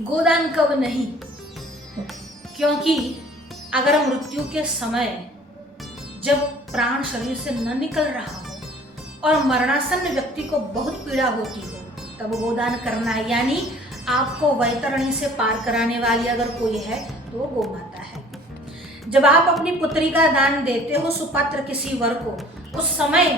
गोदान कब नहीं? क्योंकि अगर मृत्यु के समय जब प्राण शरीर से न निकल रहा हो और मरणासन्न व्यक्ति को बहुत पीड़ा होती हो तब गोदान करना है। यानी आपको वैतरणी से पार कराने वाली अगर कोई है तो वो गौ माता है। जब आप अपनी पुत्री का दान देते हो सुपात्र किसी वर को, उस समय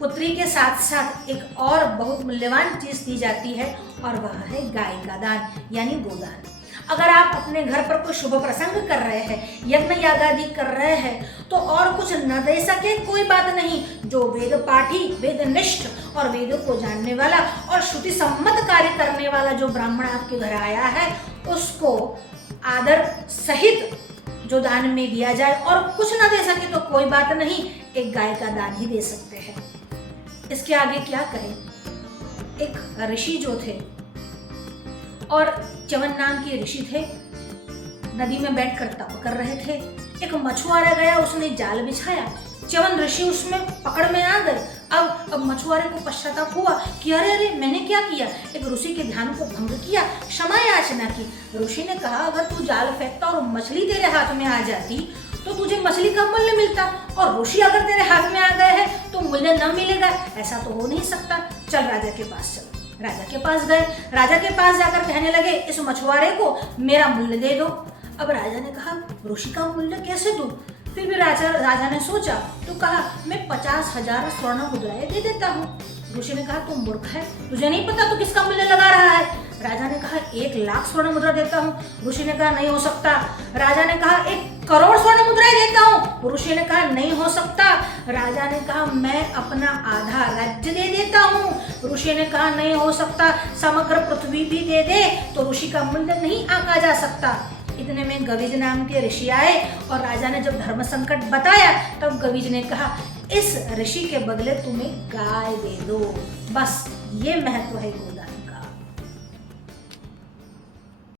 पुत्री के साथ साथ एक और बहुत मूल्यवान चीज दी जाती है और वह है गाय का दान यानी गोदान। अगर आप अपने घर पर कोई शुभ प्रसंग कर रहे हैं, यज्ञ यागादि कर रहे हैं तो और कुछ न दे सके कोई बात नहीं। जो वेद पाठी, वेद निष्ठ और वेदों को जानने वाला और श्रुति सम्मत कार्य करने वाला जो ब्राह्मण आपके घर आया है उसको आदर सहित जो दान में दिया जाए, और कुछ ना दे सके तो कोई बात नहीं, एक गाय का दान ही दे सकते हैं। इसके आगे क्या करें। एक ऋषि जो थे और च्यवन नाम के ऋषि थे, नदी में बैठकर तप कर रहे थे। एक मछुआरा गया, उसने जाल बिछाया, च्यवन ऋषि उसमें पकड़ में आ गए। अब मछुआरे को पश्चाताप हुआ कि अरे अरे मैंने क्या किया, एक ऋषि के ध्यान को भंग किया, क्षमा याचना की। ऋषि ने कहा अगर तू जाल फेंकता और मछली तेरे हाथ में आ जाती तो तुझे मछली का मूल्य मिलता, और ऋषि अगर तेरे हाथ में आ गए हैं तो मूल्य न मिलेगा, ऐसा तो हो नहीं सकता। चल राजा के पास चल। राजा के पास गए। राजा के पास जाकर कहने लगे इस मछुआरे को मेरा मूल्य दे दो। अब राजा ने कहा ऋषि का मूल्य कैसे दूं? फिर भी राजा ने सोचा तो कहा मैं 50,000 स्वर्ण मुद्राएं दे देता हूँ। ऋषि ने कहा तुम मूर्ख है, तुझे नहीं पता तू किसका मूल्य लगा रहा है। राजा ने कहा 1,00,000 स्वर्ण मुद्रा देता हूँ। ऋषि ने कहा नहीं हो सकता। राजा ने कहा 1,00,00,000 स्वर्ण मुद्राएं देता हूँ। ऋषि ने कहा नहीं हो सकता। राजा ने कहा मैं अपना आधा राज्य दे देता हूँ। ऋषि ने कहा नहीं हो सकता। समग्र पृथ्वी भी दे दे तो ऋषि का मूल्य नहीं आंका जा सकता। इतने में गविज नाम के ऋषि आए और राजा ने जब धर्म संकट बताया तब गविज ने कहा इस ऋषि के बदले तुम्हें गाय दे दो। बस ये महत्व है गोदान।